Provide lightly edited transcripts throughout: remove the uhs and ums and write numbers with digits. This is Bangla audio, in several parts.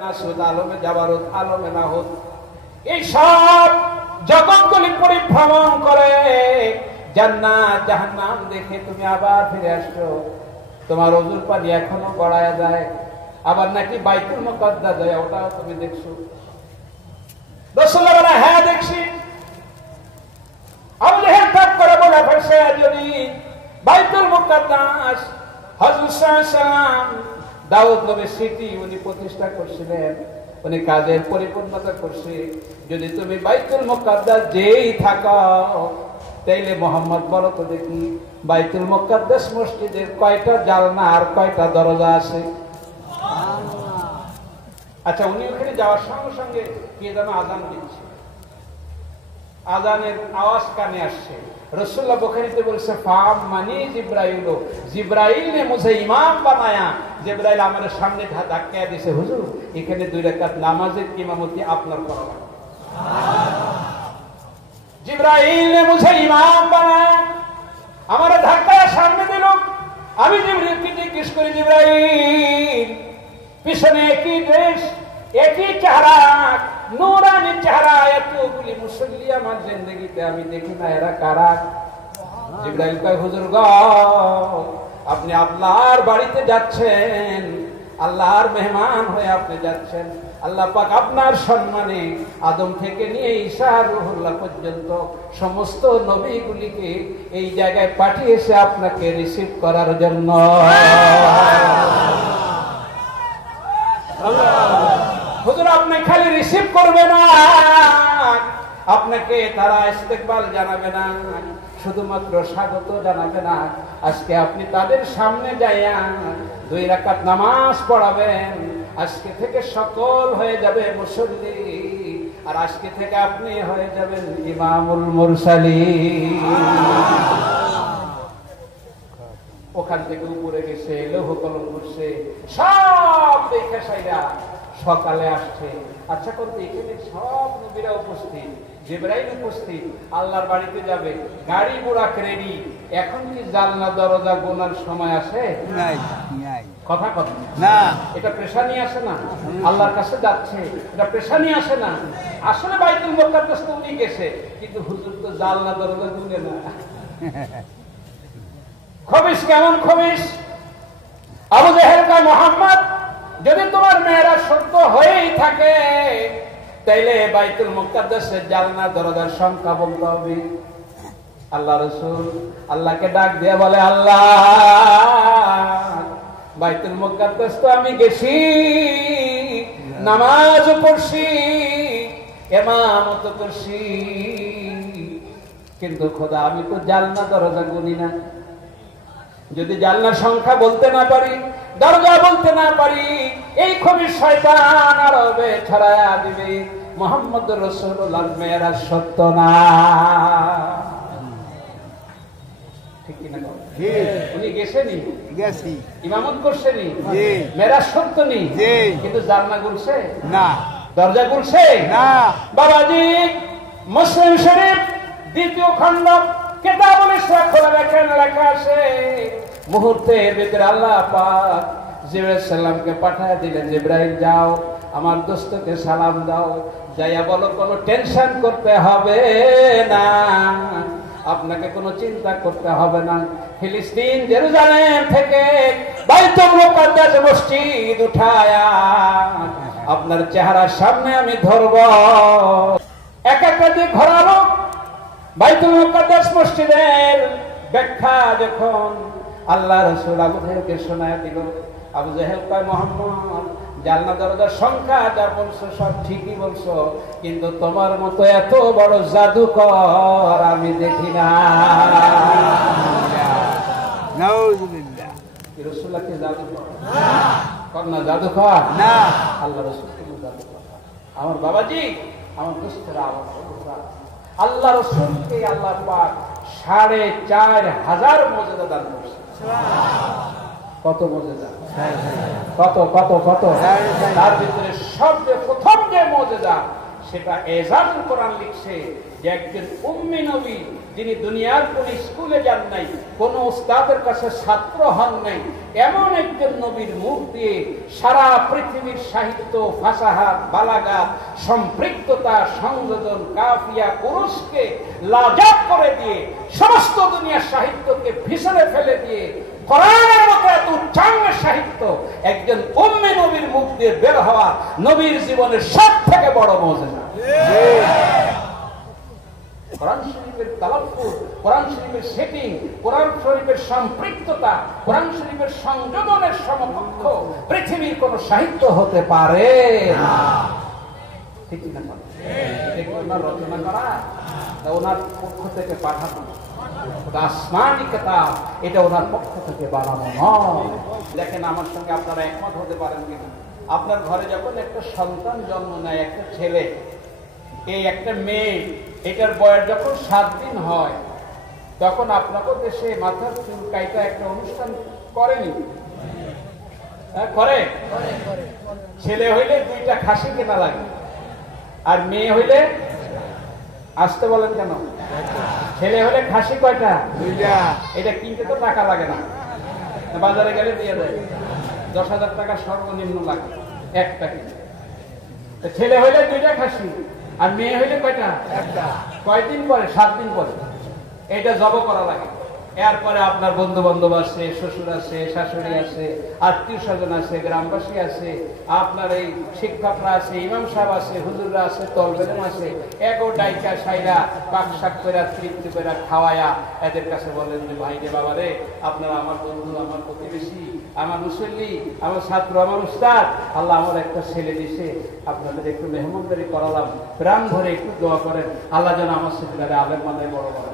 নাসুদ, আলমে জাবারুত, আলমে নাহুদ, এই সব জগৎগুলি পরিভ্রমণ করে জান্নাত জাহান্নাম দেখে তুমি আবার ফিরে আসছো। তোমার ওজুর পানি এখনো গড়ায় যায়, আবার নাকি বাইতুল মুকাদ্দাস যায়, ওটাও তুমি দেখছো। রাসূলুল্লাহ বলে, হ্যাঁ দেখছি। আবু জাহেল তাক করে বলে ফেলছে, যদি বাইতুল মুকাদ্দাস হযরত সাল্লাল্লাহু দাউদ নবীর স্মৃতি উনি প্রতিষ্ঠা করছিলেন, উনি কাজের পরিপূর্ণতা করছে। যদি তুমি বাইতুল মুকাদ্দাস যেই থাকো, তাইলে মোহাম্মদ বলো তো দেখি বাইতুল মুকাদ্দাস মসজিদের কয়টা জালনা আর কয়টা দরজা আছে? আচ্ছা, উনি ওখানে যাওয়ার সঙ্গে সঙ্গে কে যেন আজান দিচ্ছে, আজানের আওয়াজ কানে আসছে। রাসূলুল্লাহ বুখারীতে বলছে, ফাম মানি জিব্রাইল, জিব্রাইল ने मुझे इमाम बनाया। জিব্রাইল আমাদের সামনে ধাক্কা দিয়েছে, হুজুর এখানে 2 রাকাত নামাজের ইমামতি আপনার করা লাগবে। জিব্রাইল ने मुझे इमाम बनाया, আমার ধাক্কা সামনে দিল। আমি জিব্রাইলকে জিজ্ঞেস করি, জিব্রাইল পিছনে একই ড্রেস, একই চেহারা, নূরানি চেহারা, এতগুলি মুসল্লি আমার জিন্দেগিতে আমি দেখি না, এরা কারা? জিব্রাইল কয়, হুজুর গো আপনি আল্লাহর বাড়িতে যাচ্ছেন, আল্লাহর মেহমান হয়ে আপনি যাচ্ছেন। আল্লাহ পাক আপনার সম্মানে আদম থেকে নিয়ে ঈসা রূহুল্লাহ পর্যন্ত সমস্ত নবীগুলিকে এই জায়গায় পাঠিয়েছে আপনাকে রিসিভ করার জন্য। হুজুর আপনি খালি রিসিভ করবে না, আপনাকে তারা ইস্তেকবাল জানাবে না, শুধুমাত্র স্বাগত জানাবে না। আজকে আপনি তাদের সামনে যাইয়া 2 রাকাত নামাজ পড়াবেন। আজকে থেকে সকল হয়ে যাবে মুসল্লি, আর আজকে থেকে আপনি হয়ে যাবেন ইমামুল মুরসালিন। ওখান থেকে উপরে গেছে, লৌহ কলম করছে, সব দেখে সাইরা সকালে আসছে। আচ্ছা করতে এখানে সব নবীরা উপস্থিত, জিবরাইল উপস্থিত, আল্লাহর বাড়িতে যাবে, গাড়ি বুড়াক রেডি। এখন কি জানলা দরজা গোনার সময় আসে? নাই। কথা কথা না, এটা পেশানি আসে না, আল্লাহর কাছে যাচ্ছে, এটা পেশানি আসে না। আসলে বাইতুল মুকাদ্দাস তো উনি গেছে, কিন্তু হুজুর তো জানলা দরজা গুনে না। খবিস কেমন খবিস? আবু জাহেল কয়, মুহাম্মদ যদি তোমার মেয়েরা সত্য হয়েই থাকে, তাইলে বাইতুল মুকাদ্দাসের জালনা দরজার সংখ্যা বলতে হবে। আল্লাহ রাসূল আল্লাহকে ডাক দিয়ে বলে, আল্লাহ বাইতুল মুকাদ্দাস তো আমি গেছি, নামাজ পড়ছি, ইমামত করছি, কিন্তু খোদা আমি তো জালনা দরজা গুনি না। যদি জালনার সংখ্যা বলতে না পারি, দরজা বলতে না পারি, এই খবির শয়তান আরবে ছড়ায়া দিবে মুহাম্মদ রাসূলুল্লাহর মেরাজ সত্য না। ঠিক কি না? উনি গেছেনি, গেছি, ইমামত করছেনি, মেরাজ সত্য নি, কিন্তু জালনা গুলছে না, দরজা গুলছে না। বাবাজি মুসলিম শরীফ 2য় খণ্ড কিতাবুল ইসলাম খোলা দেখেন, লেখা আছে মুহূর্তের ভিতরে আল্লাহ পাক জিবরাইল সালামকে পাঠিয়ে দিলেন, জিবরাইল যাও আমার দোস্তকে সালাম দাও, যাইয়া বলো কোনো টেনশন করতে হবে না, আপনাকে কোনো চিন্তা করতে হবে না। ফিলিস্তিন জেরুজালেম থেকে বাইতুল মুকাদ্দাস মসজিদ উঠায়া আপনার চেহারার সামনে আমি ধরব। এক একটা দিক ঘোরালো। বাইতুল মুকাদ্দাস মসজিদের ব্যাখ্যা যখন আল্লাহ রাসূল আবু জাহেলকে শোনায় দিল, আবু জাহেল কয়, মুহাম্মদ জালনা দরজার সংখ্যা যা বলছো সব ঠিকই বলছো, কিন্তু তোমার মতো এত বড় জাদুকর আমি দেখি না। নাউযুবিল্লাহ। রাসূলুল্লাহ কি জাদুকর? না, জাদুকর না, আল্লাহ রাসূল কি জাদুকর? আমার বাবাজি, আমার দোস্তরা, আমার বন্ধুরা, আল্লাহ রাসূলকে আল্লাহ পাক 4500 মর্যাদা দান করেছে। কত মর্যাদা? কত কত কত? তার ভিতরে সবচেয়ে প্রথম যে মর্যাদা, সেটা এজাজুল কোরআন লিখছে যে একজন উম্মি নবী, যিনি দুনিয়ার কোন স্কুলে যান নাই, কোন উস্তাদের কাছে ছাত্র হন নাই, এমন একজন নবীর মুখ দিয়ে সারা পৃথিবীর সাহিত্য, ফাসাহাত, বালাগাত, সম্পৃক্ততা, সংযোজন, কাফিয়া, পুরুষকে লাজাব করে দিয়ে সমস্ত দুনিয়ার সাহিত্যকে পিছনে ফেলে দিয়ে কোরআনের মতো এত উচ্চাঙ্গ সাহিত্য একজন উম্মি নবীর মুখ দিয়ে বের হওয়া নবীর জীবনের সব থেকে বড় মুজিজা। কোরআন শরীফের তালাফফুজ, কোরআন শরীফের সেটিং, কোরআন শরীফের সম্পৃক্ততা, কোরআন শরীফের সংযোজনের সমকক্ষ পৃথিবীর কোন সাহিত্য হতে পারে না। ঠিক না? এটা ওনার রচনা করা, ওনার পক্ষ থেকে পাঠানো আসমানি কিতাব, এটা ওনার পক্ষ থেকে বানানো নয়। দেখেন, আমার সঙ্গে আপনারা একমত হতে পারেন কিনা। আপনার ঘরে যখন একটা সন্তান জন্ম নেয়, একটা ছেলে, এই একটা মেয়ে, এটার বয়স যখন 7 দিন হয়, তখন আপনাকে দেশে মাথার চুল কাইটা একটা অনুষ্ঠান করেনি? করে। ছেলে হইলে 2টা খাসি কেনা লাগে, আর মেয়ে হইলে, আসতে বলেন কেন? ছেলে হলে খাসি কয়টা? 2টা। এটা কিনতে তো টাকা লাগে না, বাজারে গেলে দিয়ে দেয়। 10,000 টাকা সর্বনিম্ন লাগে একটা কিনতে। ছেলে হইলে 2টা খাসি, আর মেয়ে হইলে কয়টা? একটা। কয়দিন পরে? 7 দিন পরে এটা জব করা লাগে। এরপরে আপনার বন্ধু বান্ধব আছে, শ্বশুর আছে, শাশুড়ি আছে, আত্মীয় স্বজন আছে, গ্রামবাসী আছে, আপনার এই শিক্ষকরা আছে, ইমাম সাহেব আছে, হুজুররা আছে, তলবেলেম আছে, এগো ডাইকা সাইরা পাক শাক করে তৃপ্তি করে খাওয়ায়া এদের কাছে বলেন যে ভাই রে বাবা রে, আপনারা আমার বন্ধু, আমার প্রতিবেশী, আমার মুসল্লি, আমার ছাত্র, আমার উস্তাদ, আল্লাহ আমার একটা ছেলে দিছে, আপনাদের একটু মেহমানদারি করালাম, প্রাণ ভরে একটু দোয়া করেন, আল্লাহ যেন আমার ছেলেটারে আলেম মানায় বড় করে।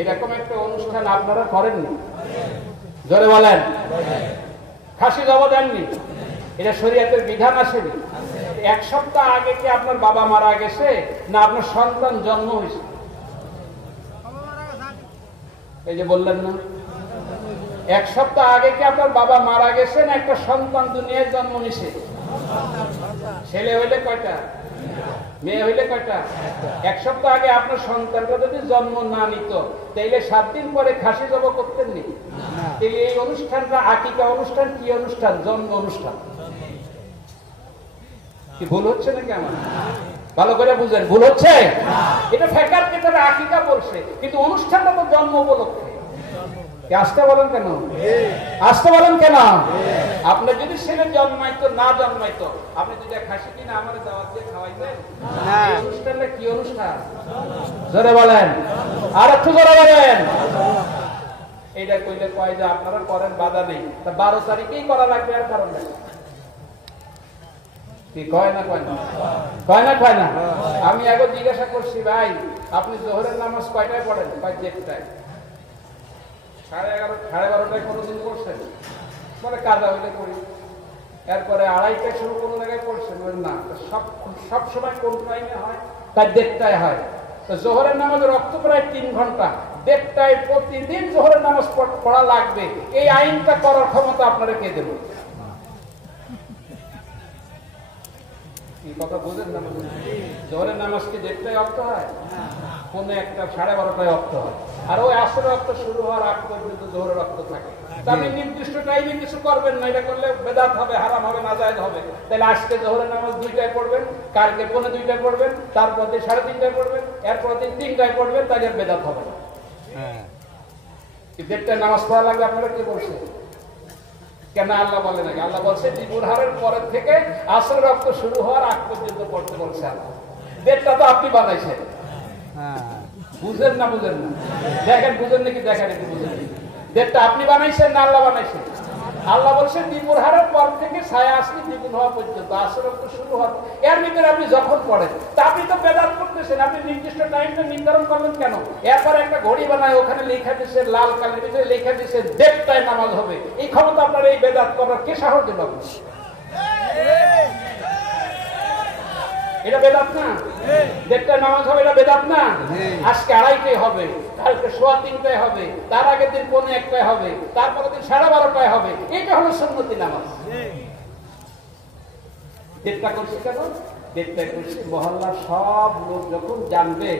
এরকম একটা অনুষ্ঠান আপনারা করেননি? জোরে বলেন। খাসি জব দেননি? এটা শরীয়তের বিধান আসেনি। 1 সপ্তাহ আগে কি আপনার বাবা মারা গেছে, না আপনার সন্তান জন্ম হয়েছে? এই যে বললেন না, 1 সপ্তাহ আগে কি আপনার বাবা মারা গেছে, না একটা সন্তান দুনিয়ায় জন্ম নিছে? ছেলে হইলে কয়টা? মেয়ে হইলে কয়টা? 1 সপ্তাহ আগে আপনার সন্তানটা যদি জন্ম না নিত, তাইলে 7 দিন পরে খাসি জব করতেন নি? এই অনুষ্ঠানটা আকিকা অনুষ্ঠান, কি অনুষ্ঠান? জন্ম অনুষ্ঠান। কি ভুল হচ্ছে নাকি আমার? ভালো করে বুঝেন, ভুল হচ্ছে? এটা ফেকার কেতাবে আকিকা বলছে, কিন্তু অনুষ্ঠানটা তো জন্ম উপলক্ষে। আসতে বলেন কেন? আসতে বলেন কেন? আপনার যদি ছেলে জন্মাইতো, না জন্মাইতো, আপনি যদি খাসি কিনা আমার দাওয়াত দিয়ে খাওয়াইতেন? অনুষ্ঠানটা কি অনুষ্ঠান? জোরে বলেন, আর একটু জোরে বলেন। এইটা কইলে কয় যে আপনারা করেন, বাধা নেই, তা 12 তারিখেই করা লাগবে, আর কারণ নেই। কি কয় না? কয় না? কয় না? কয় না? আমি আগে জিজ্ঞাসা করছি, ভাই আপনি জোহরের নামাজ কয়টায় পড়েন? কয় 1টায়। 11:30, 12:30টায় কোনোদিন পড়ছেন? মানে কাজা হইলে করি। এরপরে 2:30টায় শুরু কোনো জায়গায় পড়ছেন? না। সব সময় কোন টাইমে হয়? তার 1:30টায় হয়। জোহরের নামাজের রক্ত প্রায় 3 ঘন্টা। 1:30টায় প্রতিদিন জোহরের নামাজ পড়া লাগবে। এই আইনটা করার ক্ষমতা আপনারা কে দেব? কথা বুঝেন না? জোহরের নামাজ কি 1:30টায় রক্ত হয়? কোন একটা 12:30টায় রক্ত হয়, আর ওই আসরের রক্ত শুরু হওয়ার আগ পর্যন্ত জোহরের রক্ত থাকে। আপনি নির্দিষ্ট টাইমে কিছু করবেন না, এটা করলে বেদাত হবে, হারাম হবে, নাজায়েজ হবে। তাহলে আজকে জোহরের নামাজ 2টায় পড়বেন, কালকে 2:45টায় পড়বেন, তারপর দিন 3:30টায় পড়বেন, এরপর দিন 3টায় পড়বেন, তাহলে বেদাত হবে না। 1:30টায় নামাজ পড়া লাগবে আপনারা কে বলছে? কেন আল্লাহ বলে নাকি? আল্লাহ বলছে জিবুরহারের পরের থেকে আসরের রক্ত শুরু হওয়ার আগ পর্যন্ত পড়তে বলছে আল্লাহ। 1:30টা তো আপনি বানাইছেন। বুঝেন না? বুঝেন না? দেখেন, বুঝেন নাকি? দেখেন একটু বুঝেন। 1:30টা আপনি বানাইছেন না আল্লাহ বানাইছেন? আল্লাহ বলছে দ্বিগুণহারের পর থেকে ছায়া আসলে দ্বিগুণ হওয়া পর্যন্ত, আসর রক্ত শুরু হওয়ার, এর ভিতরে আপনি যখন পড়েন, তা আপনি তো বেদাত করতেছেন। আপনি নির্দিষ্ট টাইমটা নির্ধারণ করলেন কেন? এরপর একটা ঘড়ি বানায়, ওখানে লেখা দিচ্ছেন, লাল কালির ভিতরে লেখা দিচ্ছেন 1:30টায় নামাজ হবে। এই ক্ষমতা আপনার এই বেদাত করার কে সাহস দিল? এটা বেদাত না? 1:30টায় নামাজ হবে, এটা বেদাত না? আজকে 2:30টায় হবে, কালকে 3:15টায় হবে, তার আগের দিন 1:15টায় হবে, তারপরের দিন 12:30টায় হবে। এটা হলো সুন্নতি নামাজ। 1:30টা করছি কেন? দেড়টায় করছি, মহল্লার সব লোক যখন জানবে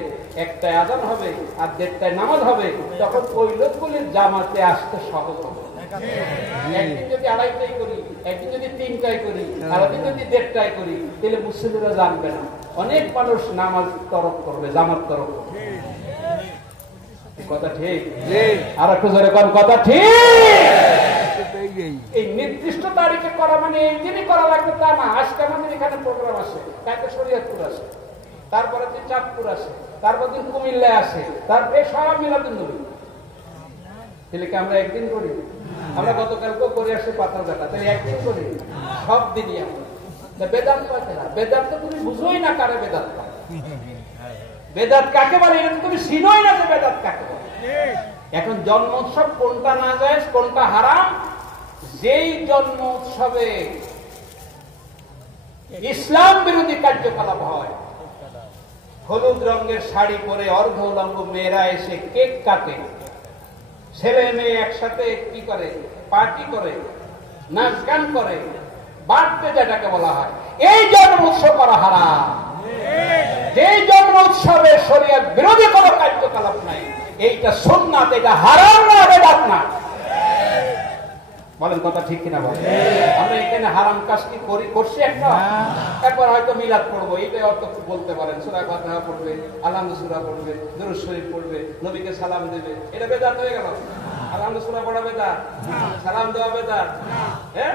একটায় আজান হবে আর দেড়টায় নামাজ হবে, তখন ওই লোকগুলির জামাতে আসতে সহজ হবে। একদিন যদি আড়াইটায় করি, একদিন যদি তিনটায় করি, আর একদিন যদি দেড়টায় করি, তাহলে মুসলিমরা জানবে না। অনেক মানুষ নামাজ তরক করবে, জামাত তরক করবে। কথা ঠিক? আর একটু জোরে কোন কথা ঠিক? এই নির্দিষ্ট তারিখে করা মানে এই দিনই করা লাগবে তা না। আজকে আমাদের এখানে প্রোগ্রাম আছে, কালকে শরীয়তপুর আছে, তারপরে দিন চাঁদপুর আছে, তারপর দিন কুমিল্লায় আছে, তারপরে সব মিলাদুন নবী। তাহলে কি আমরা একদিন করি? আমরা গতকালকেও করে আসছি পাথরঘাটা, তাহলে একদিন করি? সব দিনই আমরা। বেদান্ত আছে না, বেদান্ত তুমি বুঝোই না কারে বেদান্ত। বেদাত কাকে বলে এটা তুমি চিনোই না যে বেদাত কাকে বলে। এখন জন্ম উৎসব কোনটা না যায়, কোনটা হারাম? যেই জন্ম উৎসবে ইসলাম বিরোধী কার্যকলাপ হয়, হলুদ রঙের শাড়ি পরে অর্ধ উলঙ্গ মেয়েরা এসে কেক কাটে, ছেলে মেয়ে একসাথে কি করে, পার্টি করে, নাচ গান করে, বার্থডে যেটাকে বলা হয়, এই জন্ম উৎসব করা হারাম। যেই জন্ম উৎসবে শরীয়ত বিরোধী কোনো কার্যকলাপ নাই, এইটা সুন্নাত, এটা হারাম না, বেদাত না। বলেন কথা ঠিক কিনা বলেন? আমরা এখানে হারাম কাজ কি করছি? একবার হয়তো মিলাদ পড়বো, এইটাই অর্থ বলতে পারেন। সূরা ফাতিহা পড়বে, আলহামদুলিল্লাহ সূরা পড়বে, দুরূদ শরীফ পড়বে, নবীকে সালাম দেবে, এটা বেদাত হয়ে গেল? আলহামদুলিল্লাহ সূরা পড়া বেদাত, সালাম দেওয়া বেদাত। হ্যাঁ,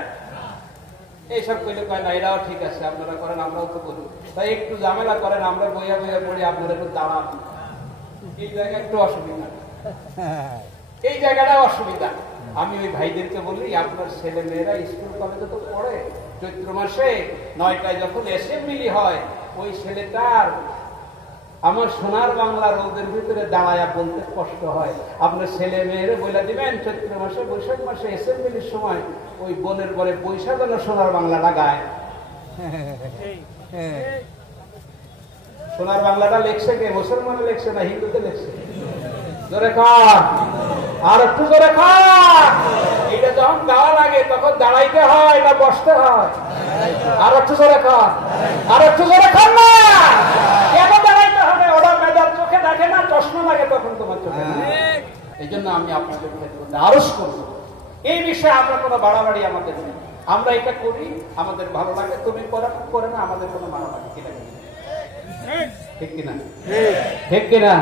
এইসব কইলে কয় না এটাও ঠিক আছে, আপনারা করেন, আমরাও তো করি। তাই একটু ঝামেলা করেন, আমরা বইয়া বইয়া পড়ি, আপনারা একটু দাঁড়ান। এই জায়গায় একটু অসুবিধা, এই জায়গাটা অসুবিধা। আমি ওই ভাইদেরকে বলি, আপনার ছেলে মেয়েরা স্কুল কলেজে তো পড়ে, চৈত্র মাসে 9টায় যখন অ্যাসেম্বলি হয়, ওই ছেলেটার আমার সোনার বাংলা রোদের ভিতরে দাঁড়ায়া বলতে কষ্ট হয়। আপনার ছেলে মেয়েরে বলে দিবেন চৈত্র মাসে, বৈশাখ মাসে অ্যাসেম্বলির সময় ওই বোনের পরে বৈশাখ সোনার বাংলাটা গায়। সোনার বাংলাটা লেখছে কে? মুসলমানে লেখছে না হিন্দুতে লেখছে? জোরে কর, আর একটু জোরে কর। এটা যখন গাওয়া লাগে তখন দাঁড়াইতে হয় না বসতে হয়? আর একটু জোরে কর, আর একটু জোরে কর না। কেন দাঁড়াইতে হবে? ওরা মেধার চোখে দেখে না, চশমা লাগে তখন তোমার চোখে। এই জন্য আমি আপনাদের আরজ করবো, এই বিষয়ে আমরা কোনো বাড়াবাড়ি আমাদের নেই। আমরা এটা করি, আমাদের ভালো লাগে, তুমি করে না, আমাদের কোনো মারামারি কি লাগে? ঠিক কিনা? ঠিক কিনা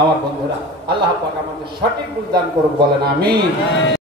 আমার বন্ধুরা? আল্লাহ পাক আমাদের সঠিক বুঝ দান করুক, বলেন আমিন।